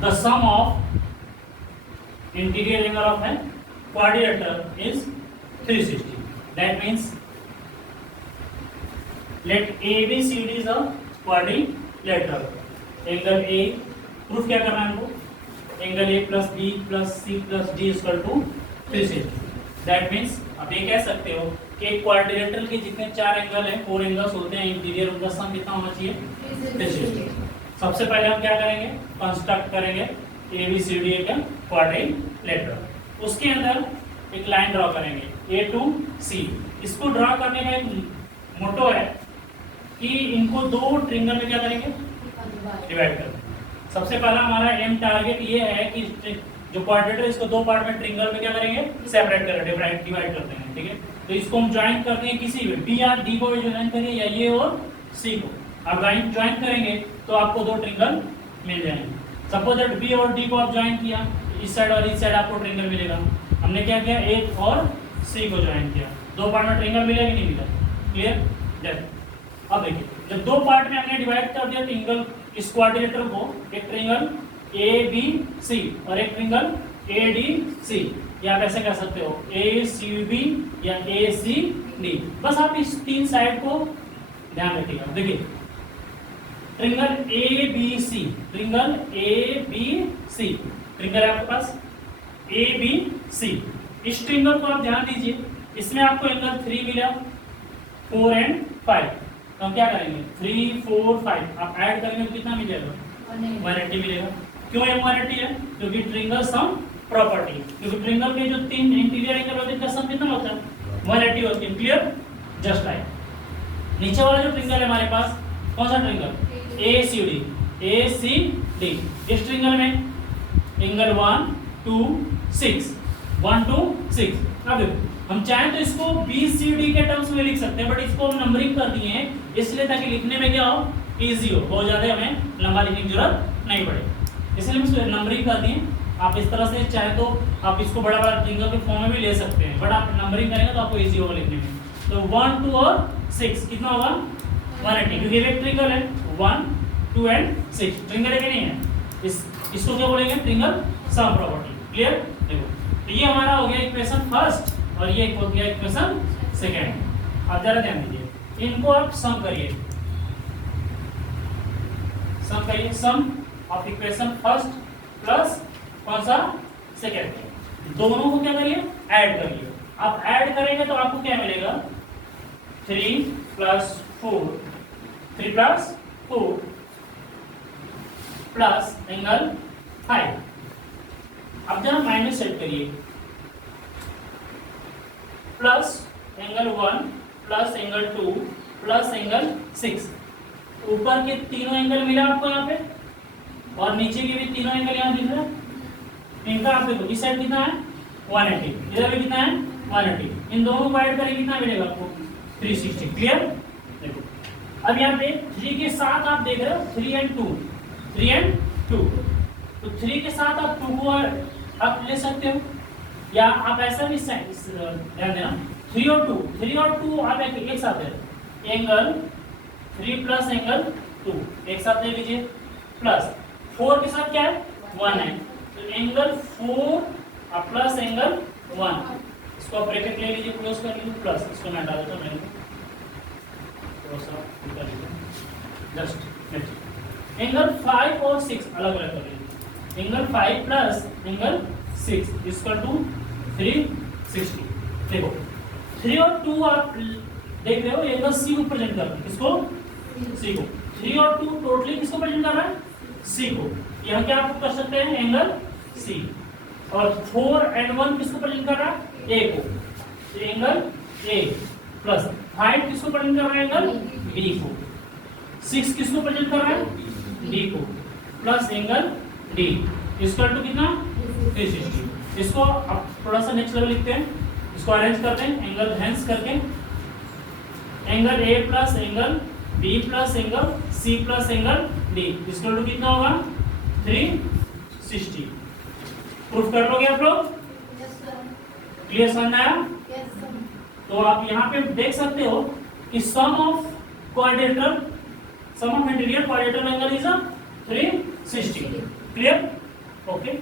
The sum of interior angle of an quadrilateral is 360. That means let ABCD is a quadrilateral. Angle A, proof क्या करना है हमको? Angle A plus B plus C plus D is equal to 360. That means आप ये कह सकते हो कि एक क्वाड्रिलेटरल के जितने 4 एंगल हैं, 4 एंगल्स होते हैं, इंटीरियर उनका सम कितना होना चाहिए? 360. सबसे पहले हम क्या करेंगे? कंस्ट्रक्ट करेंगे ABCD का क्वाड्रिलेटरल. उसके अंदर एक लाइन ड्रॉ करेंगे A to C. इसको ड्रॉ करने का एक मोटो है कि इनको दो ट्रिंगल में क्या करेंगे? डिवाइड करेंगे. सबसे पहला हमारा एम टारगेट ये है कि जो क्वाड्रेटर इसको दो पार्ट में ट्रिंगल में क्या करेंगे? सेपरेट करें, डिवाइड करते हैं. ठीक है, तो इसको हम ज्वाइन करते हैं किसी भी बी या डी को ज्वाइन करेंगे या ये और सी को. आप ज्वाइन करेंगे तो आपको दो ट्रिंगल मिल जाएंगे. सपोज दैट बी और डी को आप ज्वाइन किया, इस साइड और इस साइड आपको ट्रिंगल मिलेगा. हमने क्या किया? ए और सी को ज्वाइन किया, दो पार्ट में ट्रिंगल मिलेगा कि नहीं मिला? क्लियर? अब देखिए, जब दो पार्ट में हमने डिवाइड कर दिया ट्रिंगल, इस क्वाड्रिलेटरल को, एक ट्रिंगल ए बी सी और एक ट्रिंगल ए डी सी, या आप ऐसे कह सकते हो ए सी बी या ए सी डी. बस आप इस तीन साइड को ध्यान रखिएगा. देखिए triangle A B C, triangle A B C, triangle है आपके पास ए बी सी. इस ट्रिंगल को आप ध्यान दीजिए, इसमें आपको एंगल 3 मिला, 4 एंड 5. तो हम क्या करेंगे? 3 4 5 आप ऐड करेंगे तो कितना मिलेगा? 180 मिलेगा. क्यों ये 180 है? क्योंकि ट्रिंगल सम प्रॉपर्टी, क्योंकि ट्रिंगल के जो तीन इंटीरियर एंगल होते हैं उनका सम कितना होता है? 180 होती है. क्लियर? जस्ट लाइक नीचे वाला जो ट्रिंगल है हमारे पास, कौन सा ट्रिंगल? ए सी डी. ए सी डी. इस ट्रिंगल में एंगल 1 2 6, 1 2 6. अब देखो, हम चाहें तो इसको बी सी डी के टर्म्स में लिख सकते हैं, बट इसको हम नंबरिंग कर दिए हैं इसलिए ताकि लिखने में क्या हो? इजी हो. बहुत ज़्यादा हमें लंबा लिखने की जरूरत नहीं पड़े, इसलिए हम इसको नंबरिंग कर दिए. आप इस तरह से चाहे तो आप इसको बड़ा बड़ा ट्रिंगल के फॉर्म में भी ले सकते हैं, बट आप नंबरिंग करेंगे तो आपको इजी होगा लिखने में. तो 1 2 और 6 कितना होगा? 180, क्योंकि एक ट्रिंगल है 1 2 एंड 6. ट्रिंगल है कि नहीं है? इसको क्या बोलेंगे? Triangle sum property. क्लियर? देखो, तो ये हमारा हो गया इक्वेशन फर्स्ट और ये हो गया इक्वेशन सेकेंड. आप जरा ध्यान दीजिए, इनको आप सम करिए. सम ऑफ इक्वेशन फर्स्ट प्लस कौन सा? सेकेंड. दोनों को क्या करिए? ऐड करिए. आप ऐड करेंगे तो आपको क्या मिलेगा? 3 + 4 3 + 4 प्लस एंगल 5. अब जरा माइनस सेट करिए, plus angle 1 plus angle 2 plus angle 6. ऊपर के तीनों एंगल मिला आपको यहाँ पे और नीचे के भी तीनों एंगल यहाँ दिख रहे हैं. इनका आप देखो, इस साइड कितना है? 180, इधर भी कितना है? 180. इन दोनों को ऐड करेंगे कितना मिलेगा आपको? 360. क्लियर? देखो, अब यहाँ पे 3 के साथ आप देख रहे हो 3 एंड 2, 3 एंड 2. तो 3 के साथ आप 2 को आप ले सकते हो, या आप ऐसा भी ध्यान देना 3 और 2 आप एक साथ ले. एंगल 3 प्लस एंगल 2 एक साथ ले लीजिए, प्लस 4 के साथ क्या है? 1 है. तो एंगल 4 प्लस एंगल 1, इसको आप ब्रैकेट ले लीजिए, क्लोज कर लीजिए, प्लस इसको मैं डाल देता हूँ, मैंने थोड़ा सा निकाल लीजिए जस्ट. एंगल 5 और 6 अलग अलग कर लीजिए. Angle 5 plus angle 6 equal to 360. देखो 3 और 2 आप देख रहे हो एंगल सी को प्रेजेंट कर रहे हैं. किसको? सी को. 3 और 2 टोटली किसको प्रेजेंट कर रहा है? सी को. यहाँ क्या आप कर सकते हैं? Angle C. और 4 एंड 1 किसको प्रेजेंट कर रहा है? ए को. तो एंगल ए प्लस 5 किसको प्रेजेंट कर रहा है? एंगल बी को. 6 किसको प्रेजेंट कर रहा है? डी को. Plus angle D equal to कितना? 360. इसको अब थोड़ा सा नेक्स्ट लेवल लिखते हैं, इसको अरेंज करते हैं एंगल हेंस करके. Angle A plus angle B plus angle C plus angle D equal to कितना होगा? 360. प्रूफ कर लोगे आप लोग? क्लियर समझ में आया? तो आप यहाँ पे देख सकते हो कि sum of quadrilateral, sum of interior quadrilateral angle is 360. Clear? Okay